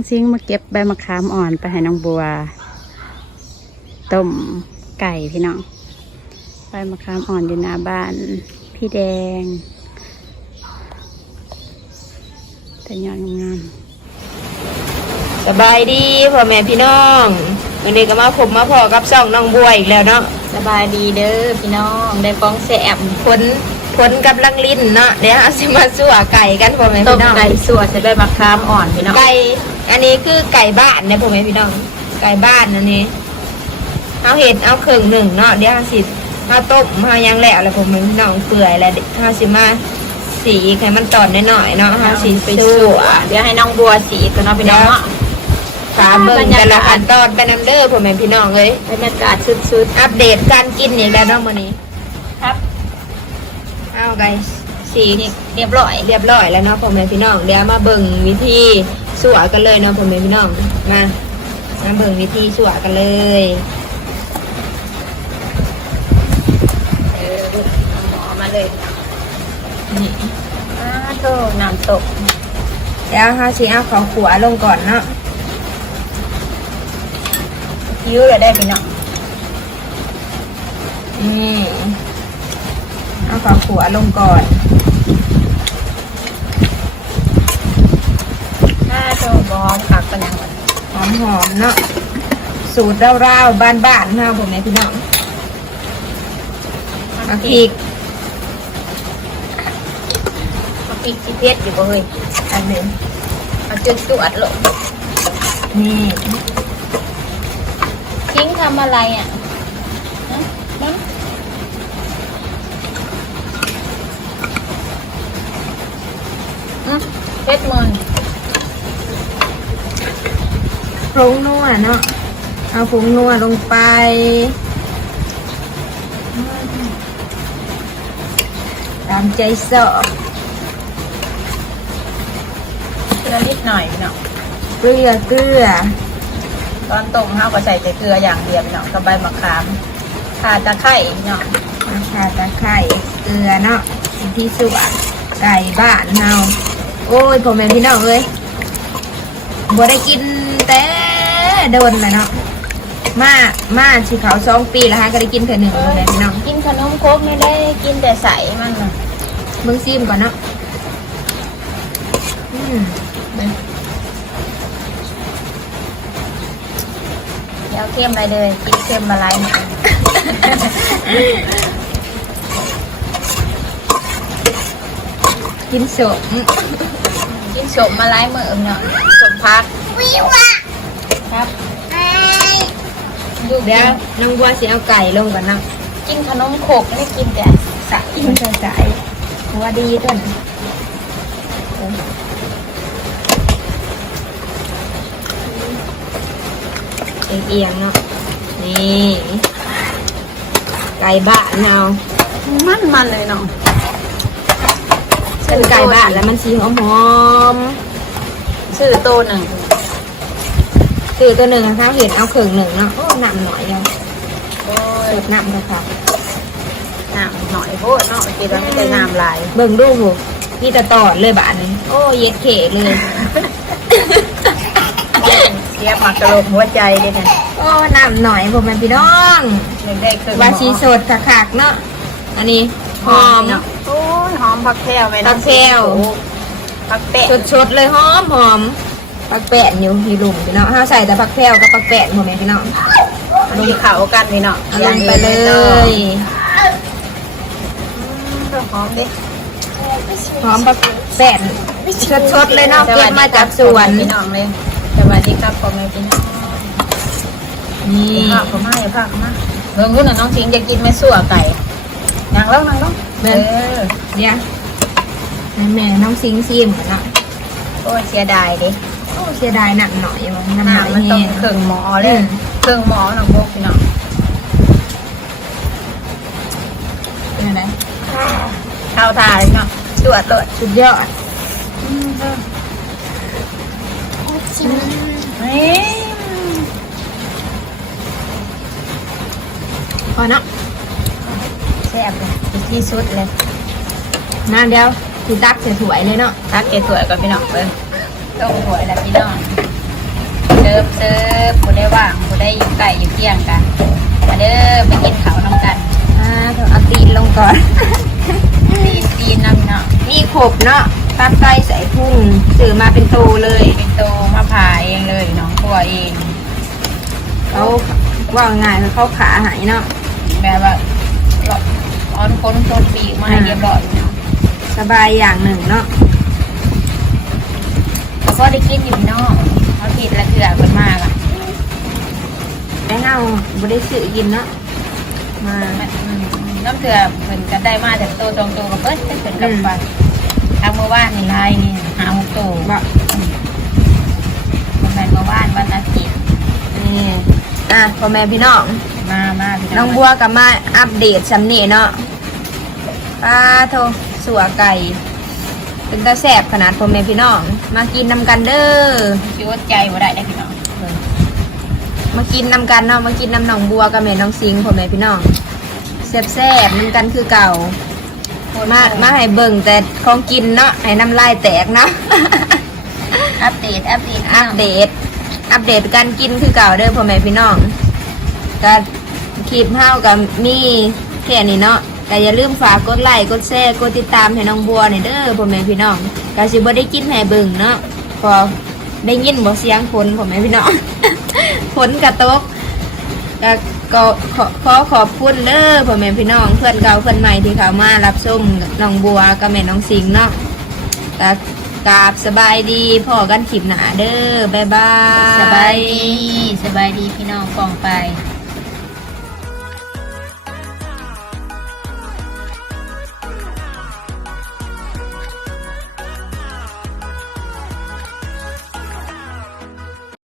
องซิงมาเก็บใบมะขามอ่อนไปให้น้องบัวต้มไก่พี่น้องใบมะขามอ่อนอยู่หน้าบ้าน พี่แดง แต่ยอดงามสบายดีพ่อแม่พี่น้องวันนี้ก็มาผมมาพอกับซ่องน้องบัวอีกแล้วเนาะสบายดีเด้อพี่น้องได้ฟองแสบผล ผลกับลังลิ้นเนาะเดี๋ยวเราสิมาสั่วไก่กันพ่อแม่ต้มพี่น้อง ไก่สวดใส่ใบมะขามอ่อนพี่น้องไก่ อันนี้คือไก่บ้านเนี่ยพ่อแม่พี่น้อง ไก่บ้านอันนี้ เอาเห็ดเอาเครื่องหนึ่งเนาะเดี๋ยวเราสิเอาต้มเอายังแล้วแล้วพ่อแม่พี่น้องเปื่อยแล้วเดี๋ยวเราสิมาสีให้มันตอนน้อยๆเนาะเราสิไปสู้สวดเดี๋ยวให้น้องบัวสีกันเนาะพี่น้องเนาะฝาเบิ่งแต่ละขั้นตอนไปนำเด้อพ่อแม่พี่น้องเลยบรรยากาศสุดอัปเดตการกินอีกแล้วเนาะมื้อนี้ๆครับเอาไงสีนี่เรียบร้อย เรียบร้อยแล้วเนาะพ่อแม่พี่น้องเดี๋ยวมาเบิ่งวิธีสวกันเลยเนาะพ่อแม่พี่น้องมามาเบิ่งวิธีสวกันเลยเออหมอมาเลยนี่อ้าโธ่น้ำตกเดี๋ยวเฮาสิเอาของขัวลงก่อนเนาะคิ้วเลยได้พี่น้องนี่เอาของขัวลงก่อนอ้าโธ่บอมผักกันยังไงหอมหอมๆเนาะ สูตรราวๆบ้านๆเนาะพ่อแม่พี่น้องเอาพริกมาพริกชีเพชรอยู่บ่เฮ้ยอันหนึ่งเอาจุดตรวจหลงนี่ทิ้งทำอะไรอะฮะมันอืม เพชรมันผงนัวเนาะ เอาผงนัวลงไป ตามใจสอบเกลือนิดหน่อยพี่น้องเกลือเกลือ ตอนต้มข้าวก็ใส่แต่เกลืออย่างเดียวพี่น้องกับใบมะขามข่าตะไคร้พี่น้องราคาตะไคร้เกลือเนาะที่สุดไก่บ้านเฮา โอ้ยผมเป็นพี่น้องเลยบ่ได้กินแต่โดนเลยเนาะมามาสิเขาสองปีแล้วฮะก็ได้กินเถื่อหนึ่งเลยพี่น้องกินขนมโครกไม่ได้กินแต่ใสมันน่ะมึงซิมก่อนเนาะอืมเดี๋ยวเข้มอะไรเลยกินเข้มอะไรเนี่ย กินสมกินสมมาไล่มือเนาะสมพักวิวะครับดูเดี๋เดี๋ยยววน้องบัวสิเอาไก่ลงก่อนเนาะกินขนมโคกไม่กินแต่ใสมันจะใสหัวดีต้นเอียงๆเนาะนี่ไก่บ้านเนามันมันเลยเนาะ เป็นไก่บ้านแล้วมันสีหอมชื่อโตหนึ่งๆคือตัวหนึ่งนะคะเห็นเอาครึ่งหนึ่งเนาะโอ้หนำหน่อยยังโอ้ยเสิร์ฟหนำค่ะน้ำหน่อยโพดเนาะกินแล้วไม่ได้น้ำลาย เบิ่งดูหูนี่แต่ตอดเลยบ้านนี้โอ้เย็ดเขเลยเสียบหมักกระโหลกหัวใจเลยค่ะโอ้หนำหน่อยผมเป็นพี่น้องเด็กได้คือวาชีสดคักๆเนาะอันนี้หอมเนาะโอ้ยห อมผักแพรวไหมผักแพรว ผักแปะสดๆเลยหอมหอมปักแปะอยู่ที่ลุมพี่น้องห้าใส่แต่ผักแพรวกับปักแปะผมเองพี่น้องลงเขากันพี่เนาะเอาลงไปเลยหอมดิหอมปักแปะสดๆเลยเนาะเก็บมาจากสวนพี่น้องเลยสวัสดีครับพ่อแม่พี่น้องนี่ภาคเขามาอย่าภาคเขามาเบิ่งคุณน่ะน้องทิงจะกินไม่สั่วไก่ นางเล่านางเล่าเออเดี๋ยวให้แม่น้องซิงซิมก่อนเนาะโอ้ยเสียดายดิโอ้เสียดายหนักหน่อยมันน้ำหนักน้ำมันต้องแห้งเครื่องหมอเลยเครื่องหมอน้องพวกพี่น้องเป็นอะไรข้าวทาเลยเนาะตรวจตรวจสุดยอดเฮ้ยพอเนาะแซ่บเลย ที่สุดเลยมาเดี๋ยวสิตักใส่ถ้วยเลยเนาะทักเกสวยกับพี่น้องเลยต้องสวยแหละพี่น้องฟเซิร์ฟผู้ได้ว่างผู้ได้อยู่ไก่อยู่เที่ยงกันมาเด้อไปกินข้าวน้ำกันอ่าเดี๋ยวเอาตีนลงก่อนตีนตีนน้ำเนาะมีขบเนาะตับไก่ใส่พุ่งซื้อมาเป็นโตเลย เป็นโตมาผ่าเองเลยน้องตัวเองเขาว่าง่ายคือเขาขาหายเนาะแบบว่าหลอก อ้อนค้นโซนปีกมาให้เรียบร้อยเนาะสบายอย่างหนึ่งเนาะแล้วก็ได้กินอยู่เนาะเขาผิดและเกลือคนมากอะแต่เฮาบ่ได้ซื้อกินเนาะมาอืมน้ำเกลือเพิ่นก็ได้มาแต่โตตรงโตกับเพิ่นเพิ่นกับฟันทางเมื่อวานนี่ลายนี่หาหกโตบ่ประมาณเมื่อวานวันอาทิตย์นี่อะพ่อแม่พี่น้องมามาพี่น้องบัวกับมาอัปเดตสำนีเนาะ ป้าโทสัวไก่ เป็นตาแสบขนาดพ่อแม่พี่น้อง มากินนำกันเด้อคิดว่าใจว่าได้ได้พี่น้องมากินนำกันเนาะมากินนำหนองบัวกับแม่น้องสิงพ่อแม่พี่น้องแซ่บแซ่บๆนำกันคือเก่ามามาให้เบิ่งแต่ของกินเนาะให้น้ำลายแตกเนาะอัปเดตอัปเดตอัปเดตอัปเดตการกินคือเก่าเด้อพ่อแม่พี่น้องก็คลิปเฮากับมีแค่นี้เนาะ ก็อย่าลืมฝากกดไลค์กดแชร์กดติดตามให้น้องบัวนี่เด้อพ่อแม่พี่น้องก็สิบ่ได้กินให้เบิ่งเนาะพอได้ยินบ่เสียงฝนพ่อแม่พี่น้องฝนกระตกก็ก็ขอขอขอบคุณเด้อพ่อแม่พี่น้อง เพื่อนเก่าเพื่อนใหม่ที่เขามารับชมน้องบัวกับแม่น้องสิงเนาะก็กราบสบายดีพ่อกันคลิปหนาเด้อบ๊ายบายสบายดีสบายดีพี่น้องกองไป